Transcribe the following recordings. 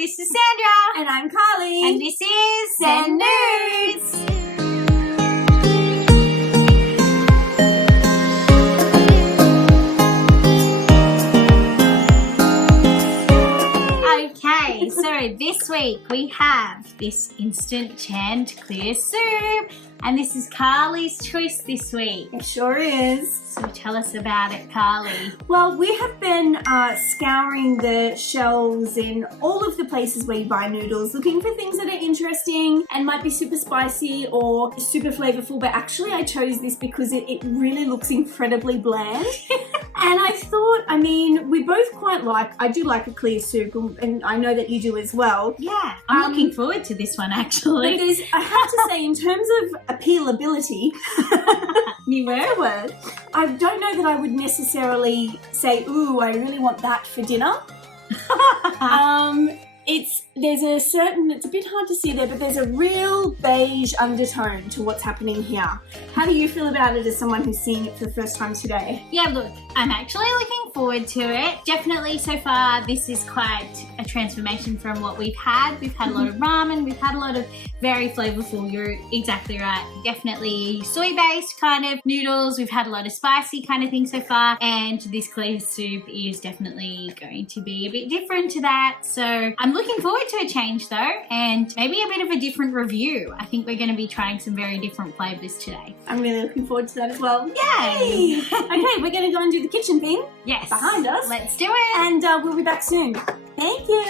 this is Sandra. And I'm Carly. And this is Send Nudes. Okay, so this week we have this instant canned clear soup. And this is Carly's choice this week. It sure is. So tell us about it, Carly. Well, we have been scouring the shelves in all of the places where you buy noodles, looking for things that are interesting and might be super spicy or super flavorful. But actually I chose this because it really looks incredibly bland. And I thought, I mean, we both quite I do like a clear soup, and I know that you do as well. Yeah, I'm looking forward to this one actually. But I have to say, in terms of appealability, new word, I don't know that I would necessarily say, ooh, I really want that for dinner. It's a bit hard to see there, but there's a real beige undertone to what's happening here. How do you feel about it as someone who's seeing it for the first time today? Yeah, look, I'm actually looking forward to it. Definitely so far, this is quite a transformation from what we've had. We've had a lot of ramen, we've had a lot of very flavorful, you're exactly right, definitely soy-based kind of noodles. We've had a lot of spicy kind of things so far, and this clear soup is definitely going to be a bit different to that. So I'm looking forward to a change though, and maybe a bit of a different review. I think we're going to be trying some very different flavors today. I'm really looking forward to that as well. Yay! Okay, we're going to go and do the kitchen thing. Yes. Behind us. Let's do it. And we'll be back soon. Thank you.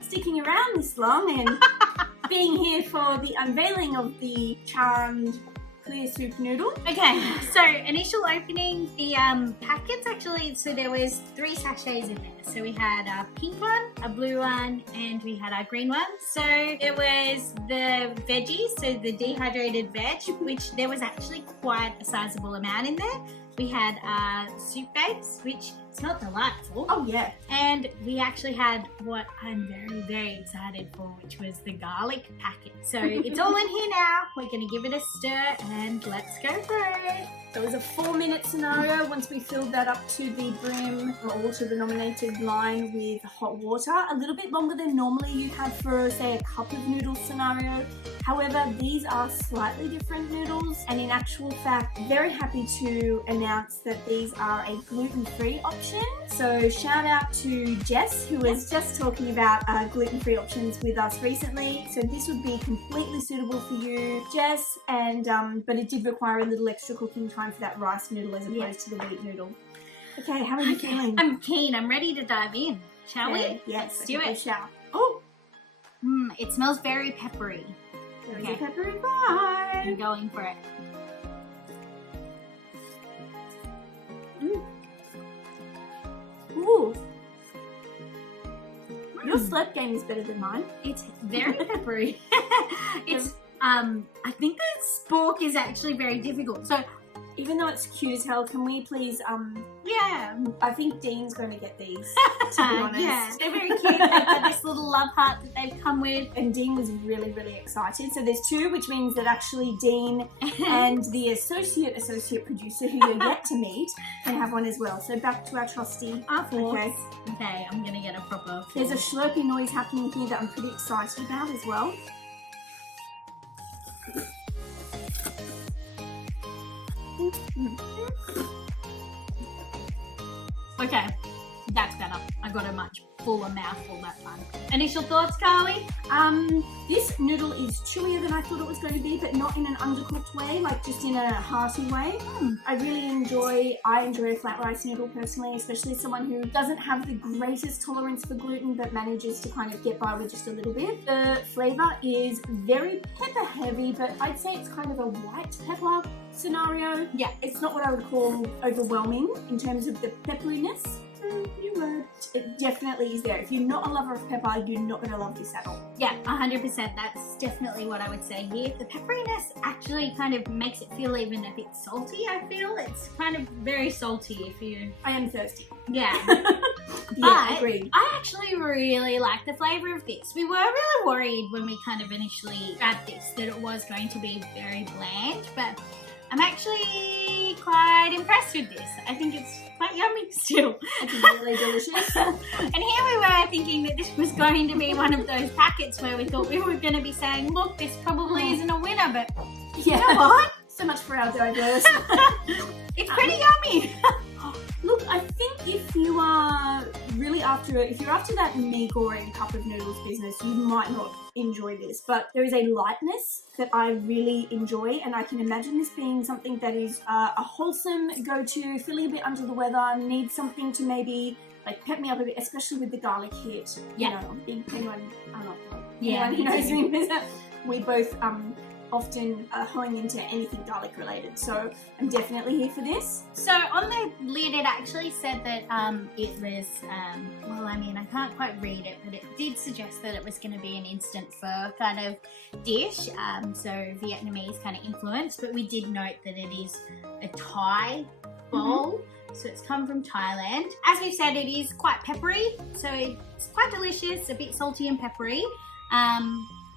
Sticking around this long and being here for the unveiling of the charmed clear soup noodle. Okay, so initial opening, the packets actually, so there was 3 sachets in there. So we had a pink one, a blue one, and we had our green one. So it was the veggies, so the dehydrated veg, which there was actually quite a sizable amount in there. We had soup base, which smelled delightful. Oh yeah. And we actually had what I'm very, very excited for, which was the garlic packet. So it's all in here now. We're going to give it a stir and let's go for it. So it was a 4-minute scenario. Once we filled that up to the brim or to the nominated line with hot water, a little bit longer than normally you have for, say, a cup of noodles scenario. However, these are slightly different noodles, and in actual fact, very happy to announce that these are a gluten-free option. So shout out to Jess, who was just talking about gluten-free options with us recently. So this would be completely suitable for you, Jess, and but it did require a little extra cooking time for that rice noodle as opposed to the wheat noodle. Okay, how are you feeling? I'm keen. I'm ready to dive in. Shall we? Yes, let's do it. Shall. Oh, it smells very peppery. There's a peppery vibe. I'm going for it. Ooh. Your slurp game is better than mine. It's very peppery. It's I think the spork is actually very difficult. So even though it's cute as hell, can we please yeah, I think Dean's going to get these, to be honest. Yeah, they're very cute. They've got this little love heart that they've come with. And Dean was really, really excited. So there's 2, which means that actually Dean and the associate producer, who you're yet to meet, can have one as well. So back to our trusty. Okay. Okay, I'm going to get a proper... There's a slurpy noise happening here that I'm pretty excited about as well. Okay, that's better. I got a much fuller mouthful that time. Initial thoughts, Carly? This noodle is chewier than I thought it was going to be, but not in an undercooked way, like just in a hearty way. I enjoy a flat rice noodle personally, especially as someone who doesn't have the greatest tolerance for gluten, but manages to kind of get by with just a little bit. The flavour is very pepper heavy, but I'd say it's kind of a white pepper scenario. Yeah, it's not what I would call overwhelming in terms of the pepperiness. New word. It definitely is there. If you're not a lover of pepper, you're not going to love this at all. Yeah, 100%. That's definitely what I would say here. The pepperiness actually kind of makes it feel even a bit salty, I feel. It's kind of very salty if you... I am thirsty. Yeah. Yeah, agreed. I actually really like the flavour of this. We were really worried when we kind of initially grabbed this that it was going to be very bland, but I'm actually quite impressed with this. I think it's quite yummy still. It's really delicious. And here we were thinking that this was going to be one of those packets where we thought we were going to be saying, look, this probably isn't a winner, but you know what? So much for our diverse. It's pretty yummy. Look, I think if you are really if you're after that me-goring cup of noodles business, you might not enjoy this, but there is a lightness that I really enjoy, and I can imagine this being something that is a wholesome go-to, feeling a bit under the weather, need something to maybe like pep me up a bit, especially with the garlic hit. Yeah. You know, anyone Yeah, who knows me, we both often hone into anything garlic related, so I'm definitely here for this. So on the lid it actually said that it was, well, I mean, I can't quite read it, but it did suggest that it was going to be an instant pho kind of dish, so Vietnamese kind of influence, but we did note that it is a Thai bowl. So it's come from Thailand. As we've said, it is quite peppery, so it's quite delicious, a bit salty and peppery.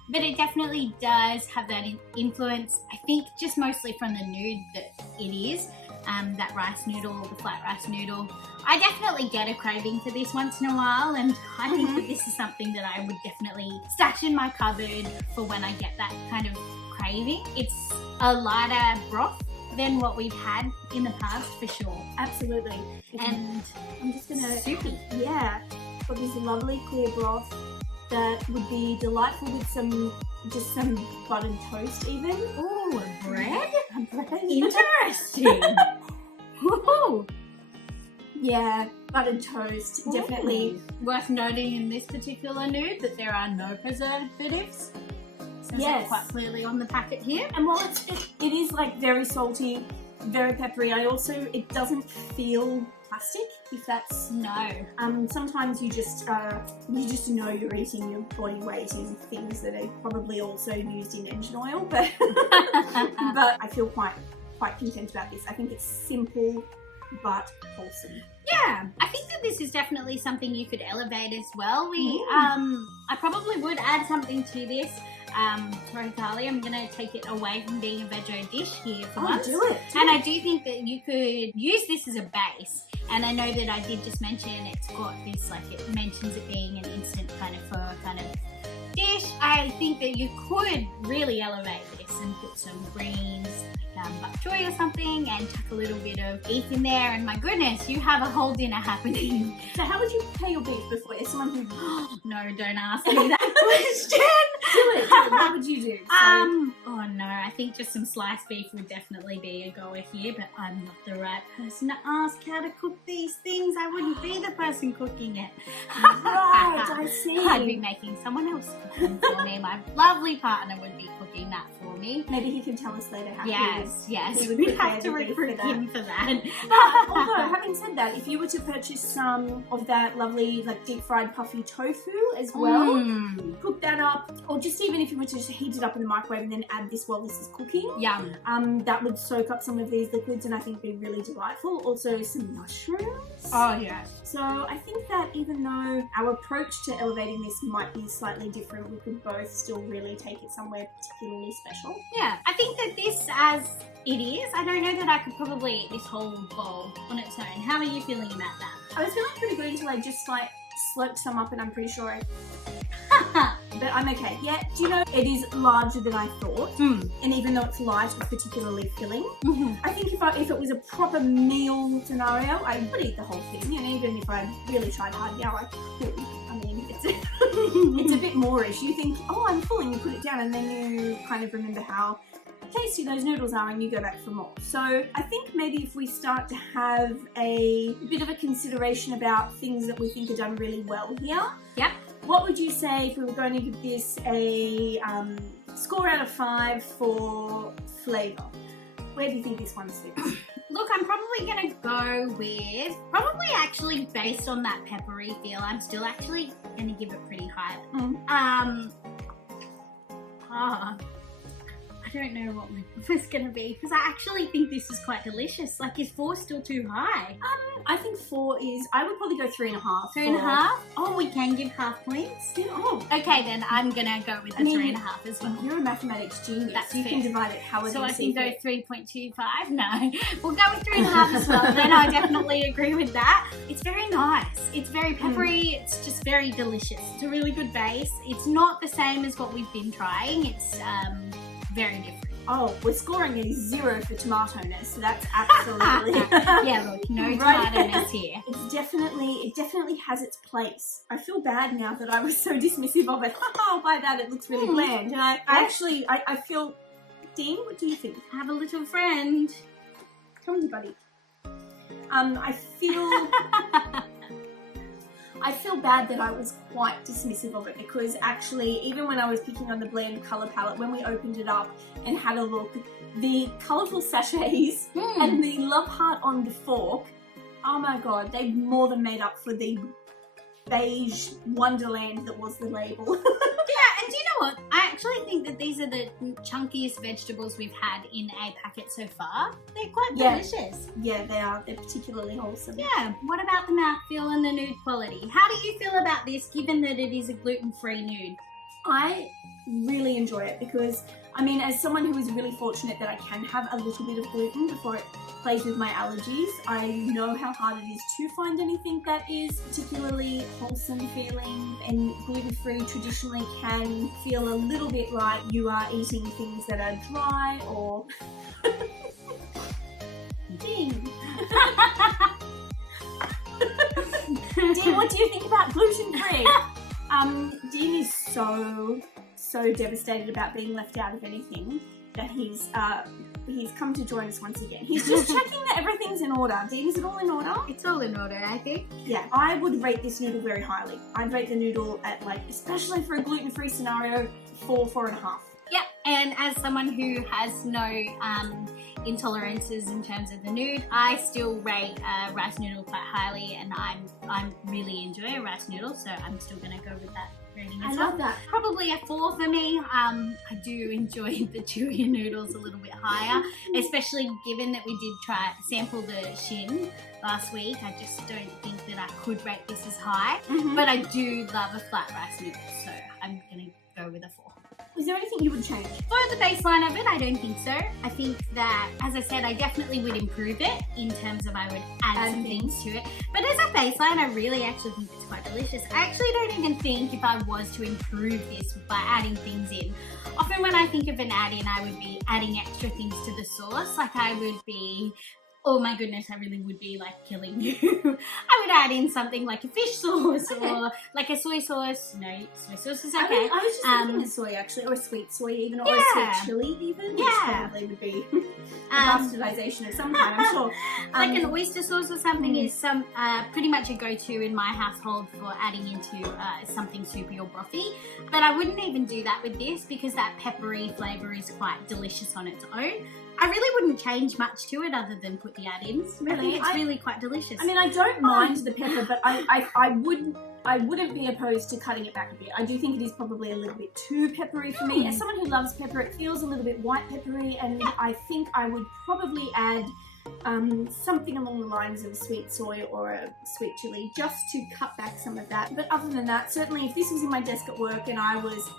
But it definitely does have that influence, I think just mostly from the nood that it is, that rice noodle, the flat rice noodle. I definitely get a craving for this once in a while, and I think that this is something that I would definitely stash in my cupboard for when I get that kind of craving. It's a lighter broth than what we've had in the past for sure. Absolutely. And I'm just gonna... soupy. Yeah. Got this lovely clear broth that would be delightful with some buttered toast even. Ooh, a bread? A bread. Interesting. Woohoo! Yeah, buttered toast, definitely. Ooh. Worth noting in this particular nude that there are no preservatives. So yes, quite clearly on the packet here. And while it is like very salty, very peppery, it doesn't feel plastic, if that's... No. Sometimes you just know you're eating your body weight in things that are probably also used in engine oil, but but I feel quite content about this. I think it's simple but wholesome. Yeah, I think that this is definitely something you could elevate as well. I probably would add something to this. Sorry, Carly, I'm going to take it away from being a veggie dish here for once. Do it. And I do think that you could use this as a base. And I know that I did just mention it's got this, like, it mentions it being an instant kind of pho kind of dish. I think that you could really elevate this and put some greens, like bok choy or something, and chuck a little bit of beef in there, and my goodness, you have a whole dinner happening. So how would you prepare your beef before? As someone who... No, don't ask me that question. Do it. What would you do? Oh no, I think just some sliced beef would definitely be a goer here, but I'm not the right person to ask how to cook these things. I wouldn't be the person cooking it. Right, I see. I'd be making someone else cook them for me. My lovely partner would be cooking that for me. Maybe he can tell us later how Yes, would we'd have prepare to the beef recruit for that. him for that. Although, having said that, if you were to purchase some of that lovely, like, deep fried puffy tofu as well, cook that up, or just even if you were to just heat it up in the microwave and then add this while this is cooking, Yum. That would soak up some of these liquids and I think be really delightful. Also, some mushrooms. Oh yes. So I think that even though our approach to elevating this might be slightly different, we could both still really take it somewhere particularly special. Yeah, I think that this, as it is, I don't know that I could probably eat this whole bowl on its own. How are you feeling about that? I was feeling pretty good until I just like slurped some up and I'm pretty sure but I'm okay. Yeah, do you know, it is larger than I thought, and even though it's light, it's particularly filling. I think if it was a proper meal scenario, I would eat the whole thing, and even if I really tried hard now, I could. I mean, it's a bit more-ish. You think, oh, I'm full, and you put it down, and then you kind of remember how tasty those noodles are and you go back for more. So I think maybe if we start to have a bit of a consideration about things that we think are done really well here. Yep. What would you say if we were going to give this a score out of 5 for flavour? Where do you think this one sits? Look, I'm probably gonna go with, probably actually based on that peppery feel, I'm still actually gonna give it pretty high. I don't know what my number's gonna be because I actually think this is quite delicious. Like, is 4 still too high? I think 4 is, I would probably go 3.5. 3.5? Oh, we can give half points? Yeah, oh. Okay, then I'm gonna go with the 3.5 as well. You're a mathematics genius. That's you fair. can divide it however So you I see can go fit. 3.25? No, we'll go with 3.5 as well. Then I definitely agree with that. It's very nice. It's very peppery. It's just very delicious. It's a really good base. It's not the same as what we've been trying. It's very different. Oh, we're scoring a 0 for tomato-ness, so that's absolutely... Yeah, look, no Right. tomato-ness here. It definitely has its place. I feel bad now that I was so dismissive of it. Oh, by that it looks really bland. And I feel... Dean, what do you think? Have a little friend. Come on, buddy. I feel bad that I was quite dismissive of it because actually, even when I was picking on the bland colour palette, when we opened it up and had a look, the colourful sachets and the love heart on the fork, oh my god, they more than made up for the beige wonderland that was the label. Yeah, and do you know what? I actually think that these are the chunkiest vegetables we've had in a packet so far. They're quite delicious. Yeah, they are. They're particularly wholesome. Yeah. What about the mouthfeel and the nude quality? How do you feel about this, given that it is a gluten-free nude? I really enjoy it because, I mean, as someone who is really fortunate that I can have a little bit of gluten before it plays with my allergies, I know how hard it is to find anything that is particularly wholesome feeling, and gluten-free traditionally can feel a little bit like you are eating things that are dry or... Ding! Dean, what do you think about gluten-free? Dean is so devastated about being left out of anything that he's come to join us once again. He's just checking that everything's in order. Dean, is it all in order? It's all in order, I think. Yeah, I would rate this noodle very highly. I'd rate the noodle at, like, especially for a gluten-free scenario, 4.5. Yep, and as someone who has no intolerances in terms of the nude, I still rate rice noodle quite highly, and I really enjoy a rice noodle, so I'm still going to go with that rating as well. I love that. Probably a 4 for me. I do enjoy the chewier noodles a little bit higher, especially given that we did sample the shin last week. I just don't think that I could rate this as high, but I do love a flat rice noodle, so I'm going to go with a 4. Is there anything you would change? For the baseline of it, I don't think so. I think that, as I said, I definitely would improve it in terms of I would add some things to it. But as a baseline, I really actually think it's quite delicious. I actually don't even think if I was to improve this by adding things in. Often when I think of an add-in, I would be adding extra things to the sauce. Like I would be... Oh my goodness, I really would be like killing you. I would add in something like a fish sauce or like a soy sauce. No, soy sauce is okay. I was just thinking of soy actually, or a sweet soy even, or a sweet chili even, which probably would be a bastardization of some kind, I'm sure. Like an oyster sauce or something is pretty much a go-to in my household for adding into something soupy or brothy. But I wouldn't even do that with this because that peppery flavour is quite delicious on its own. I really wouldn't change much to it other than put the add-ins. Really, it's really quite delicious. I mean, I don't mind the pepper, but I wouldn't be opposed to cutting it back a bit. I do think it is probably a little bit too peppery for me. As someone who loves pepper, it feels a little bit white peppery, and I think I would probably add something along the lines of a sweet soy or a sweet chili just to cut back some of that. But other than that, certainly if this was in my desk at work and I was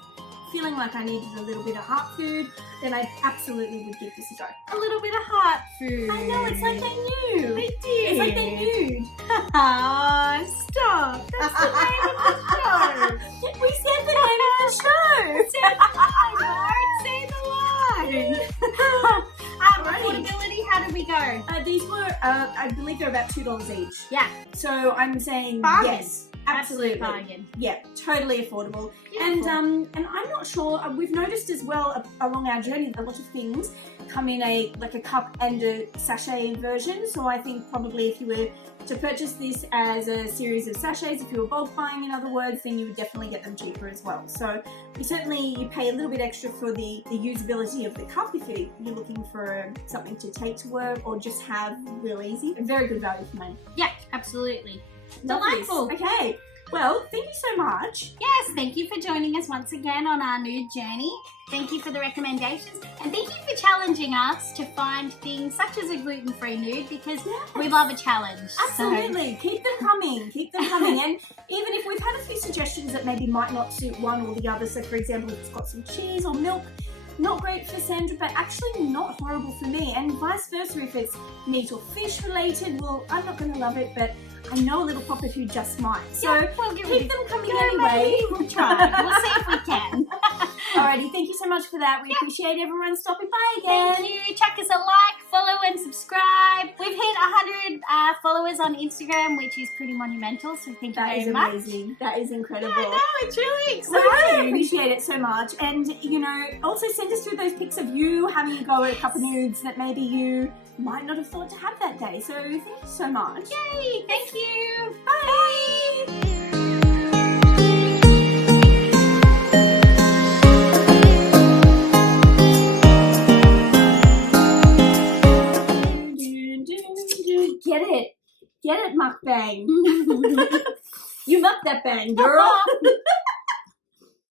feeling like I needed a little bit of heart food, then I absolutely would give this a go. A little bit of heart food. I know, it's like they knew. They did. It's like they knew. Stop. That's the name of the show. We said the name of the show. Say the line, Bart. Say the line. Affordability, how did we go? These were, I believe they're about $2 each. Yeah. So I'm saying Bargain. yes. Absolutely. bargain. Yeah, totally affordable. Beautiful. And I'm not sure, we've noticed as well along our journey that a lot of things come in a cup and a sachet version. So I think probably if you were to purchase this as a series of sachets, if you were bulk buying in other words, then you would definitely get them cheaper as well. So you pay a little bit extra for the usability of the cup if you're looking for something to take to work or just have real easy. A very good value for money. Yeah, absolutely. Lovely. Delightful. Okay. Well, thank you so much. Yes, thank you for joining us once again on our nude journey. Thank you for the recommendations, and thank you for challenging us to find things such as a gluten-free nude, because we love a challenge. Absolutely. Keep them coming. Keep them coming. And even if we've had a few suggestions that maybe might not suit one or the other, so for example, if it's got some cheese or milk, not great for Sandra, but actually not horrible for me. And vice versa, if it's meat or fish related, well, I'm not going to love it, but I know a little poppet who just might. So we'll give keep them coming anyway. We'll try. We'll see if we can. Alrighty, thank you so much for that. We appreciate everyone stopping by again. Thank you. Chuck us a like, follow and subscribe. We've hit 100 followers on Instagram, which is pretty monumental, so thank you very much. That is amazing. That is incredible. I know, it's really We exciting. really appreciate it so much. And, also send us through those pics of you having a go at a cup of nudes that maybe you might not have thought to have that day. So thank you so much. Yay, thank you. Bye. Get it, mukbang. You muck that bang, girl.